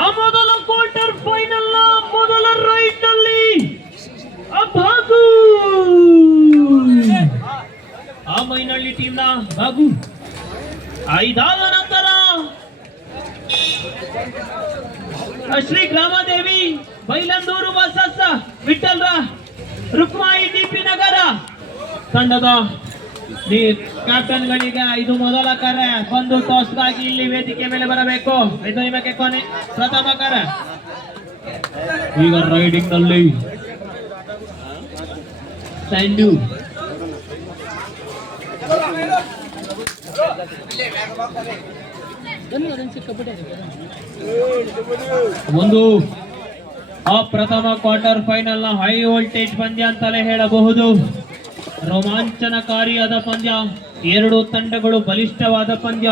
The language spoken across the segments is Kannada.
ಆ ಮೊದಲ ಕ್ವಾರ್ಟರ್ ಫೈನಲ್ ನ ಮೊದಲ ರೈಡ್ ನಲ್ಲಿ ಬಾಗು ಆ ಮೈನಳ್ಳಿ ಟೀಮ್ ನ ಬಾಗು ಇದಾದ ನಂತರ ಶ್ರೀ ಗ್ರಾಮದೇವಿ ಬೈಲಂದೂರು ವರ್ಸಸ್ ವಿಠಲ್ರ ರುಕ್ಮಾಯಿ ಡಿಪಿ ನಗರ ತಂಡದ ಕ್ಯಾಪ್ಟನ್ಗಳಿಗೆ ಇದು ಮೊದಲ ಕರೆ. ಬಂದು ಟಾಸ್ಗಾಗಿ ಇಲ್ಲಿ ವೇದಿಕೆ ಮೇಲೆ ಬರಬೇಕು. ಇದು ನಿಮಗೆ ಕೊನೆ ಪ್ರಥಮ ಕರೆ. ಈಗ ರೈಡಿಂಗ್ ನಲ್ಲಿ ಸ್ಯಾಂಡು ಒಂದು ಪ್ರಥಮ ಕ್ವಾರ್ಟರ್ ಫೈನಲ್ ನ ಹೈ ವೋಲ್ಟೇಜ್ ಪಂದ್ಯ ಅಂತಲೇ ಹೇಳಬಹುದು. ರೋಮಾಂಚನಕಾರಿಯಾದ ಪಂದ್ಯ. ಎರಡು ತಂಡಗಳು ಬಲಿಷ್ಠವಾದ ಪಂದ್ಯ.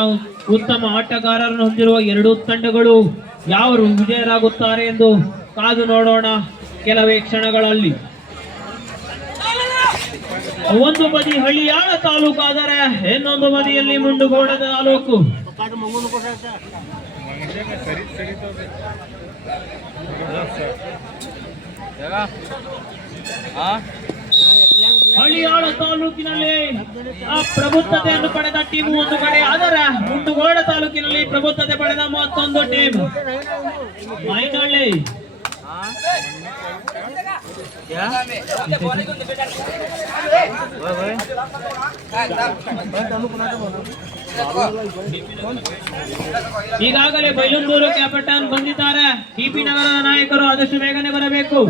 ಉತ್ತಮ ಆಟಗಾರರನ್ನು ಹೊಂದಿರುವ ಎರಡು ತಂಡಗಳು ಯಾರು ವಿಜಯರಾಗುತ್ತಾರೆ ಎಂದು ಕಾದು ನೋಡೋಣ ಕೆಲವೇ ಕ್ಷಣಗಳಲ್ಲಿ. ಒಂದು ಬದಿ ಹಳ್ಳಿಯಾಳ ತಾಲೂಕು ಆದರೆ ಇನ್ನೊಂದು ಬದಿಯಲ್ಲಿ ಮುಂಡಗೋಡದ ತಾಲೂಕು. ಹಳ್ಳಿಯಾಳ ತಾಲೂಕಿನಲ್ಲಿ ಪ್ರಬುದ್ಧತೆಯನ್ನು ಪಡೆದ ಟೀಮು ಒಂದು ಕಡೆ ಆದರೆ ಮುಂಡಗೋಡ ತಾಲೂಕಿನಲ್ಲಿ ಪ್ರಬುದ್ಧತೆ ಪಡೆದ ಮತ್ತೊಂದು ಟೀಮ್ ಮೈನಳ್ಳಿ. ಈಗಾಗಲೇ ಬೈಲಂದೂರು ಕ್ಯಾಪಿಟನ್ ಬಂದಿದ್ದಾರೆ. ಡಿಪಿ ನಗರದ ನಾಯಕರು ಆದಷ್ಟು ಬೇಗನೆ ಬರಬೇಕು,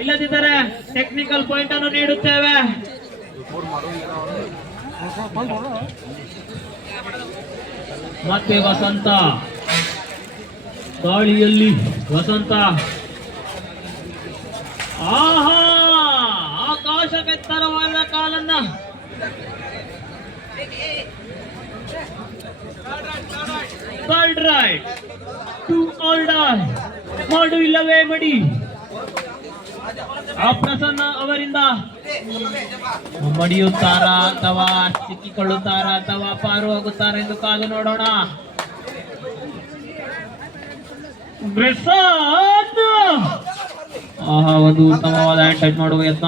ಇಲ್ಲದಿದ್ದರೆ ಟೆಕ್ನಿಕಲ್ ಪಾಯಿಂಟ್ ಅನ್ನು ನೀಡುತ್ತೇವೆ. ಮತ್ತೆ ವಸಂತ ಗಾಳಿಯಲ್ಲಿ ವಸಂತ ಆಹಾ ಆಕಾಶಕ್ಕೆತ್ತರವಾದ ಕಾಲನ್ನ third raid do or die ಮಾಡು ಇಲ್ಲವೇ ಮಡಿ. ಆ ಪ್ರಸನ್ನ ಅವರಿಂದ ಮಡಿಯುತ್ತಾರಾ ಅಥವಾ ಸಿಕ್ಕಿಕೊಳ್ಳುತ್ತಾರಾ ಅಥವಾ ಪಾರು ಆಗುತ್ತಾರಾ ಎಂದು ಕಾದು ನೋಡೋಣ. ಒಂದು ಉತ್ತಮವಾದ ಹ್ಯಾಂಡ್ ಟಚ್ ಮಾಡುವ ಯತ್ನ.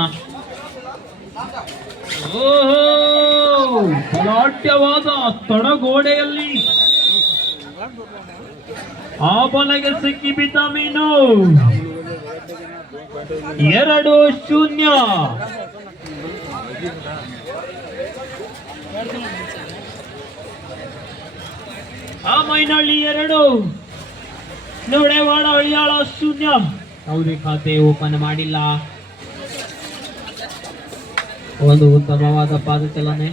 ಬಲಾಢ್ಯವಾದ ತಡಗೋಡೆಯಲ್ಲಿ ಆ ಬಲೆಗೆ ಸಿಕ್ಕಿ ಬಿದ್ದ ಮೀನು. 2-0. ಆ ಮೈನಳ್ಳಿ 2, ನುಡೆವಾಡ ಹಳಿಯಾಳ 0. ಯಾವುದೇ ಖಾತೆ ಓಪನ್ ಮಾಡಿಲ್ಲ. ಒಂದು ಉತ್ತಮವಾದ ಪಾದಚಲನೆ.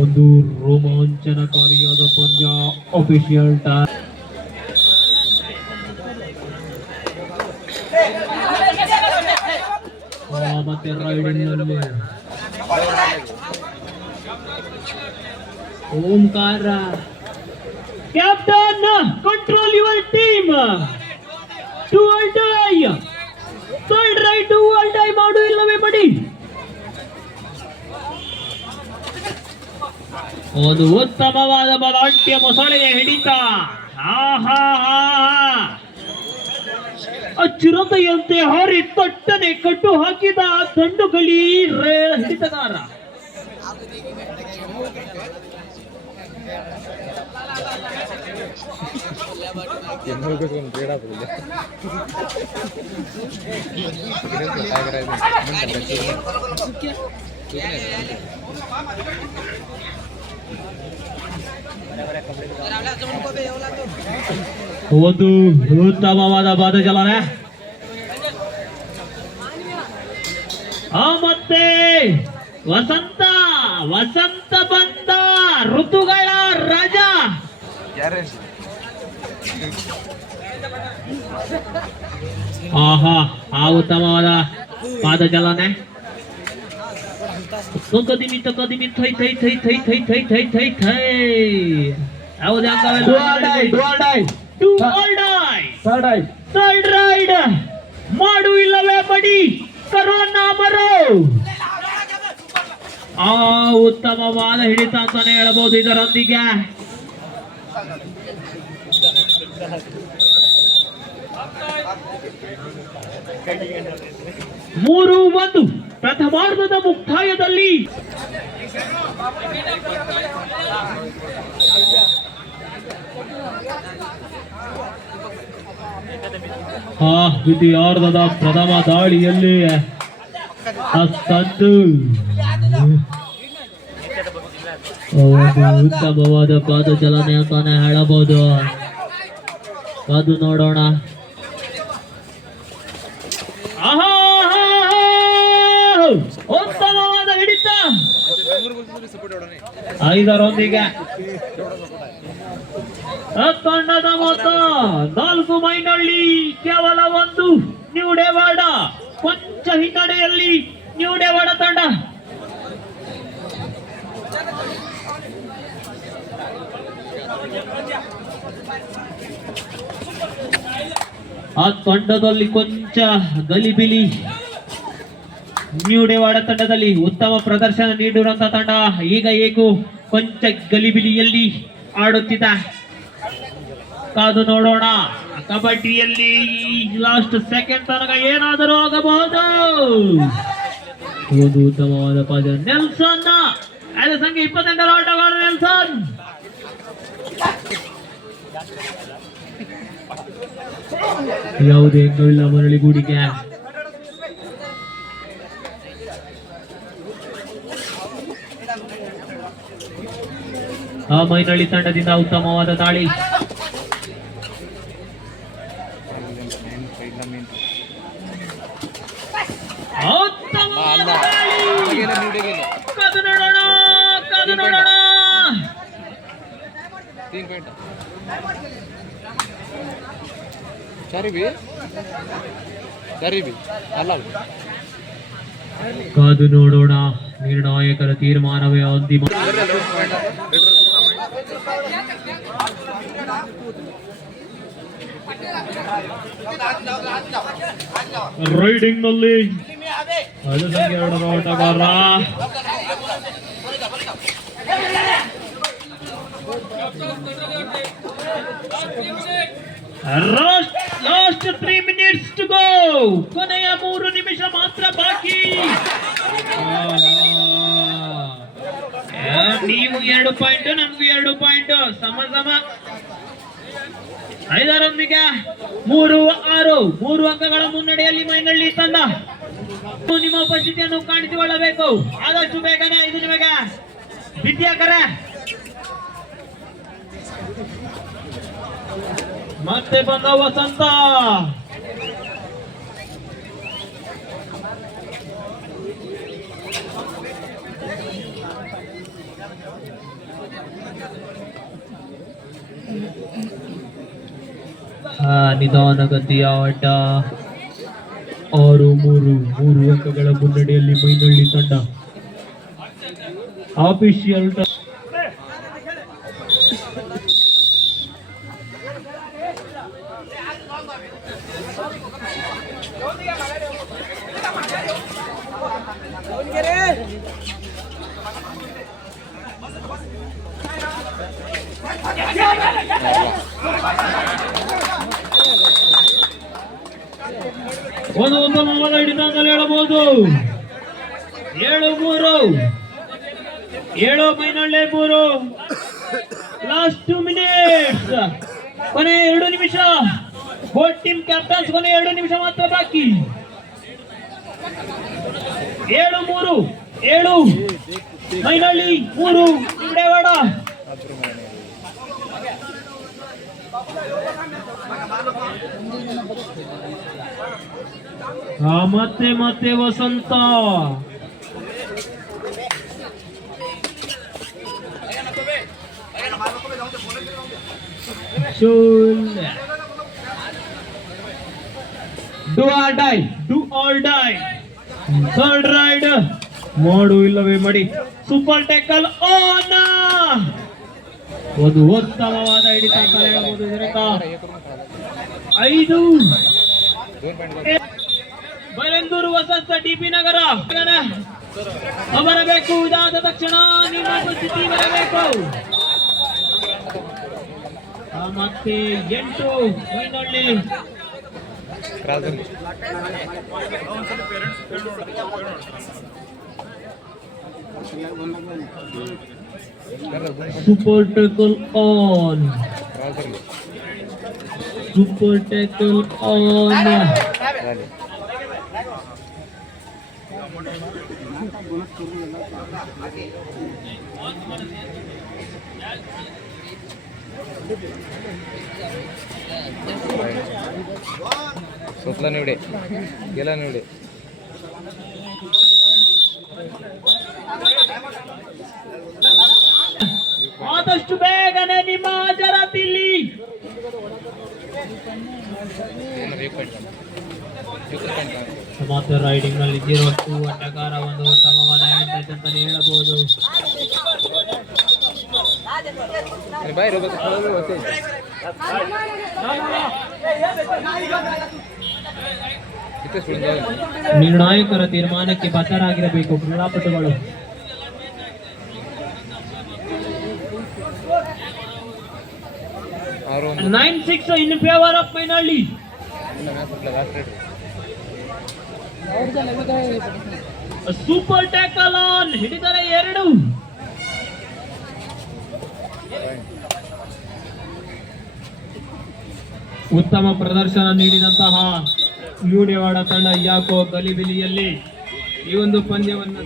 ಒಂದು ರೋಮಾಂಚನಕಾರಿಯಾದ ಪಂದ್ಯ. Official time. ಮತ್ತೆ raiding Omkara captain control your team. Do or die. Third raid do or die ಮಾಡು ಇಲ್ಲವೇ ಮಡಿ. ಒಂದು ಉತ್ತಮವಾದ ಬಲಾಢ್ಯ ಮೊಸಳೆಯ ಹಿಡಿತ. ಚಿರತೆಯಂತೆ ಹಾರಿ ತಟ್ಟನೆ ಕಟ್ಟು ಹಾಕಿದ ದಂಡುಗಳಿ ಹಿಡಿತಗಾರ. ಒಂದು ಉತ್ತಮವಾದ ಪಾದಚಲನೆ. ಮತ್ತೆ ವಸಂತ ವಸಂತ ಬಂದ ಋತುಗಳ ರಾಜ. ಆ ಉತ್ತಮವಾದ ಪಾದಚಲನೆ. ಕದಿಮಿ ಕದಿಮಿ ಥೈ ಥೈ ಥೈ ಥೈ ಥೈ ಥೈ ಥೈ ಥೈ ಥೈ. ಯಾವುದೇ ಅಂಗವೆಲ್ಲ ಥರ್ಡ್ ರೈಡ್ ಮಾಡು ಇಲ್ಲವೇ ಆ ಉತ್ತಮವಾದ ಹಿಡಿತ ಅಂತಾನೆ ಹೇಳಬಹುದು. ಇದರೊಂದಿಗೆ 3-1 ಪ್ರಥಮಾರ್ಧದ ಮುಕ್ತಾಯದಲ್ಲಿ ದ್ವಿತೀಯಾರ್ಧದ ಪ್ರಥಮ ದಾಳಿಯಲ್ಲಿ ಒಂದು ಉತ್ತಮವಾದ ಪಾದ ಚಲನೆ ಅಂತಾನೆ ಹೇಳಬಹುದು. ಅದು ನೋಡೋಣ. ಉತ್ತಮವಾದ ಹಿಡಿತ 5ರೊಂದಿಗೆ ತಂಡದ ಮೊತ್ತ 4 ಮೈನಳ್ಳಿ ಕೇವಲ 1 ನ್ಯೂಡೇವಾಡ. ಕೊಂಚ ಹಿನ್ನಡೆಯಲ್ಲಿ ನ್ಯೂಡೇವಾಡ ತಂಡ. ಆ ತಂಡದಲ್ಲಿ ಕೊಂಚ ಗಲಿಬಿಲಿ. ನ್ಯೂಡೇವಾಡ ತಂಡದಲ್ಲಿ ಉತ್ತಮ ಪ್ರದರ್ಶನ ನೀಡಿರುವಂತಹ ತಂಡ ಈಗ ಕೊಂಚ ಗಲಿಬಿಲಿಯಲ್ಲಿ ಆಡುತ್ತಿದ್ದ. ಕಾದು ನೋಡೋಣ. ಕಬಡ್ಡಿಯಲ್ಲಿ ಲಾಸ್ಟ್ ಸೆಕೆಂಡ್ ತನಕ ಏನಾದರೂ ಆಗಬಹುದು. ಒಂದು ಉತ್ತಮವಾದ ಪದ ನೆಲ್ಸನ್. ಅದರ ಸಂಖ್ಯೆ 28ರ ಆಟಗಾರ ನೆಲ್ಸನ್. ಯಾವುದೇ ಇಲ್ಲ ಮರಳಿಗೂಡಿಗೆ. ಆ ಮೈನಳ್ಳಿ ತಂಡದಿಂದ ಉತ್ತಮವಾದ ದಾಳಿ. ಕಾದು ನೋಡೋಣ. ಕಾದು ನೋಡೋಣ. ನಿರ್ಣಾಯಕರ ತೀರ್ಮಾನವೇ ಅಂತಿಮ. ರೈಡಿಂಗ್ ನಲ್ಲಿ 2ರ ಆಟಗಾರ ಲಾಸ್ಟ್ 3 minutes to go. ಕೊನೆಯ 3 ನಿಮಿಷ ಮಾತ್ರ ಬಾಕಿ. ನೀವು 2 ಪಾಯಿಂಟ್, ನಮಗೂ 2 ಪಾಯಿಂಟ್, ಸಮ. 5ರೊಂದಿಗೆ 3-6 3 ಅಂಕಗಳ ಮುನ್ನಡೆಯಲ್ಲಿ ಮೈನಳ್ಳಿ ತಂಡ. ನಿಮ್ಮ ಉಪಸ್ಥಿತಿಯನ್ನು ಕಾಣಿಸಿಕೊಳ್ಳಬೇಕು ಆದಷ್ಟು ಬೇಗನೆ. ಇದು ನಿಮಗೆ ವಿದ್ಯಾಕರ. ಮತ್ತೆ ಬಂದ ವಸಂತ. ನಿಧಾನಗತಿಯ ಆಟ. 6-3 ಅಂಕಗಳ ಮುನ್ನಡೆಯಲ್ಲಿ ಮೈನಳ್ಳಿ ತಂಡ. ಆಫಿಷಿಯಲ್ ಒಂದು ಉತ್ತಮವಾದ ಹಿಡಿತ ಅಂತ ಹೇಳಬಹುದು. 7-3 ಮೈನಳ್ಳಿ 3. Last 2 minutes. ಕೊನೆ 2 ನಿಮಿಷ. ಬೋತ್ ಟೀಮ್ ಕ್ಯಾಪ್ಟನ್ಸ್ ಕೊನೆ 2 ನಿಮಿಷ ಮಾತ್ರ ಬಾಕಿ. 7-3 ಮೈನಳ್ಳಿ 3 ನ್ಯೂಡೇವಾಡ. ಮತ್ತೆ ವಸಂತ. Do or die. Third ride ಮಾಡು ಇಲ್ಲವೇ ಮಾಡಿ. Super tackle on. ಒಂದು ಉತ್ತಮವಾದ ಹಿಡಿತ ಅಂತ ಹೇಳಬಹುದು. ಇದರಿಂದ 5 ಬೈಲಂದೂರು ವಸಂತ ಟಿಪಿ ನಗರ ಬರಬೇಕು. ಇದಾದ ತಕ್ಷಣ ನಿಮ್ಮ ಸ್ಥಿತಿ ಬರಬೇಕು. ಮತ್ತೆ 8 ಮೈನಳ್ಳಿ super tackle on. Super tackle on. स्वतला निवडे गेला निवडे ಆದಷ್ಟು ಬೇಗನೆ ನಿಮ್ಮ ಹಾಜರಾತಿಲ್ಲಿ. ಸಮಾಂತರ ರೈಡಿಂಗ್ ನಲ್ಲಿ 0-2 ಆಟಗಾರ ಒಂದು ಉತ್ತಮವಾದ ಹ್ಯಾಂಡ್ ಅಂತಾನೆ ಹೇಳಬಹುದು. ನಿರ್ಣಾಯಕರ ತೀರ್ಮಾನಕ್ಕೆ ಬದ್ಧರಾಗಿರಬೇಕು ಕ್ರೀಡಾಪಟುಗಳು. 9-6 in favor of Mainalli. Super tackle on. ಹಿಡಿದರೆ 2. ಉತ್ತಮ ಪ್ರದರ್ಶನ ನೀಡಿದಂತಹ ಲೂಡೆವಾಡ ತಂಡ ಯಾಕೋ ಗಲಿಬಿಲಿಯಲ್ಲಿ ಈ ಒಂದು ಪಂದ್ಯವನ್ನು